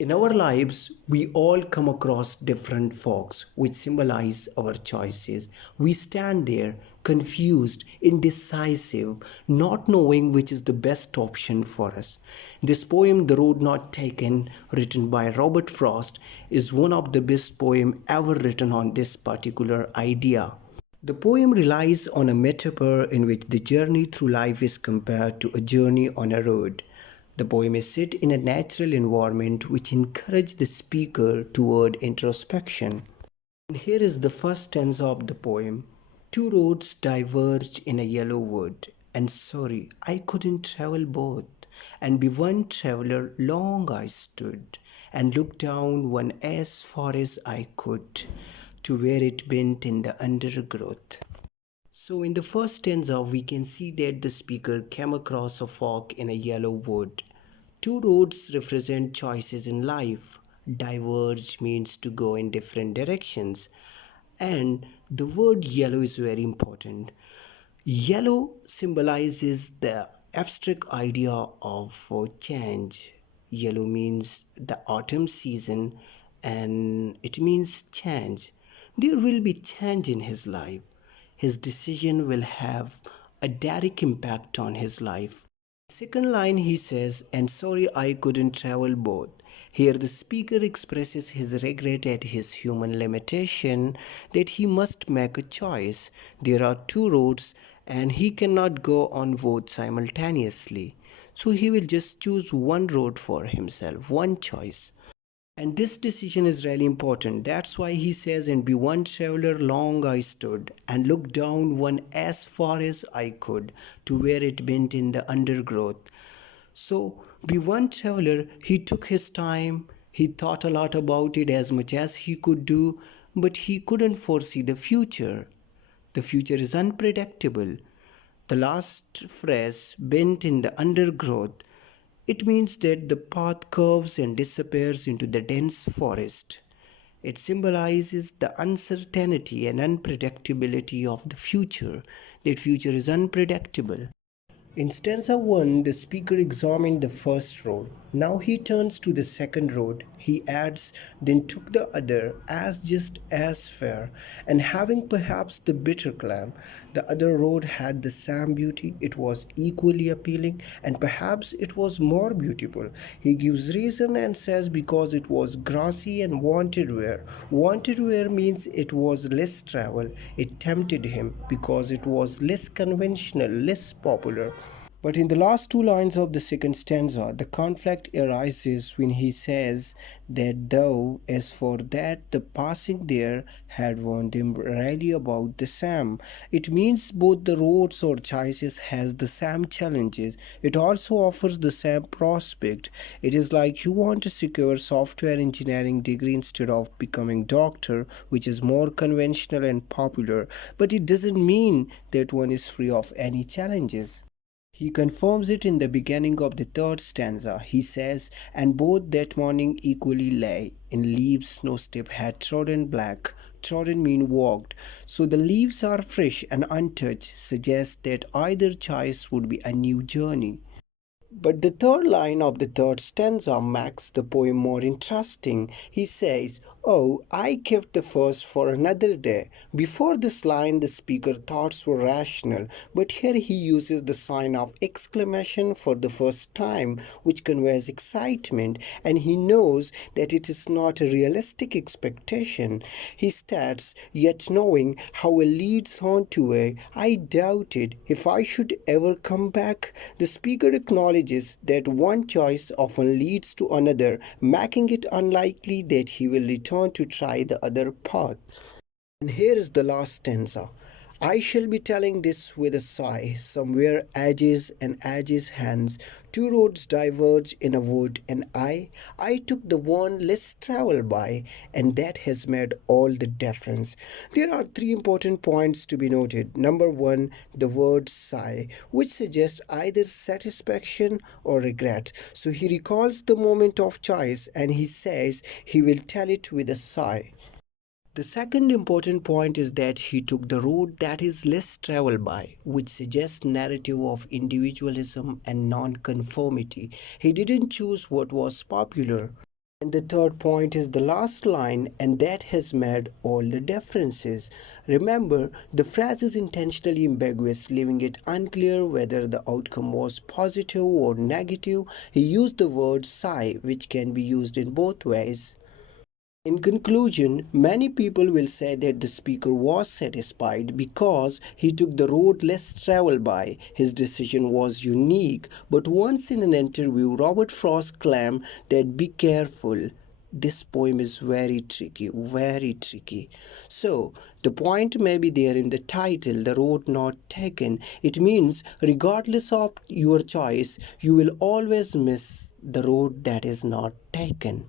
In our lives, we all come across different forks which symbolize our choices. We stand there, confused, indecisive, not knowing which is the best option for us. This poem, The Road Not Taken, written by Robert Frost, is one of the best poems ever written on this particular idea. The poem relies on a metaphor in which the journey through life is compared to a journey on a road. The poem is set in a natural environment which encourages the speaker toward introspection. And here is the first stanza of the poem. Two roads diverged in a yellow wood, and sorry, I couldn't travel both. And be one traveler long I stood, and looked down one as far as I could, to where it bent in the undergrowth. So in the first stanza, we can see that the speaker came across a fork in a yellow wood. Two roads represent choices in life. Diverged means to go in different directions. And the word yellow is very important. Yellow symbolizes the abstract idea of change. Yellow means the autumn season and it means change. There will be change in his life. His decision will have a direct impact on his life. Second line he says, and sorry I couldn't travel both. Here the speaker expresses his regret at his human limitation that he must make a choice. There are two roads and he cannot go on both simultaneously. So he will just choose one road for himself, one choice. And this decision is really important. That's why he says, and be one traveler long I stood, and looked down one as far as I could, to where it bent in the undergrowth. So, be one traveler, he took his time, he thought a lot about it as much as he could do, but he couldn't foresee the future. The future is unpredictable. The last phrase, bent in the undergrowth, it means that the path curves and disappears into the dense forest. It symbolizes the uncertainty and unpredictability of the future. That future is unpredictable. In stanza 1, the speaker examined the first road. Now he turns to the second road. He adds, then took the other as just as fair, and having perhaps the bitter clam. The other road had the same beauty, it was equally appealing, and perhaps it was more beautiful. He gives reason and says because it was grassy and wanted wear. Wanted wear means it was less travel. It tempted him because it was less conventional, less popular. But in the last two lines of the second stanza, the conflict arises when he says that though, as for that, the passing there had warned him really about the same. It means both the roads or choices has the same challenges. It also offers the same prospect. It is like you want to secure software engineering degree instead of becoming doctor, which is more conventional and popular. But it doesn't mean that one is free of any challenges. He confirms it in the beginning of the third stanza. He says, and both that morning equally lay in leaves no step had trodden black. Trodden mean walked. So the leaves are fresh and untouched, suggests that either choice would be a new journey. But the third line of the third stanza makes the poem more interesting. He says, oh, I kept the first for another day. Before this line, the speaker's thoughts were rational, but here he uses the sign of exclamation for the first time, which conveys excitement, and he knows that it is not a realistic expectation. He states, yet knowing how it leads on to a, I doubted if I should ever come back. The speaker acknowledges that one choice often leads to another, making it unlikely that he will return to try the other path. And here is the last stanza. I shall be telling this with a sigh. Somewhere edges and edges hands. Two roads diverge in a wood, and I took the one less traveled by, and that has made all the difference. There are three important points to be noted. Number one, the word sigh, which suggests either satisfaction or regret. So he recalls the moment of choice, and he says he will tell it with a sigh. The second important point is that he took the road that is less traveled by, which suggests narrative of individualism and non-conformity. He didn't choose what was popular. And the third point is the last line, and that has made all the differences. Remember, the phrase is intentionally ambiguous, leaving it unclear whether the outcome was positive or negative. He used the word sigh, which can be used in both ways. In conclusion, many people will say that the speaker was satisfied because he took the road less traveled by. His decision was unique, but once in an interview, Robert Frost claimed that be careful. This poem is very tricky, very tricky. So, the point may be there in the title, The Road Not Taken. It means, regardless of your choice, you will always miss the road that is not taken.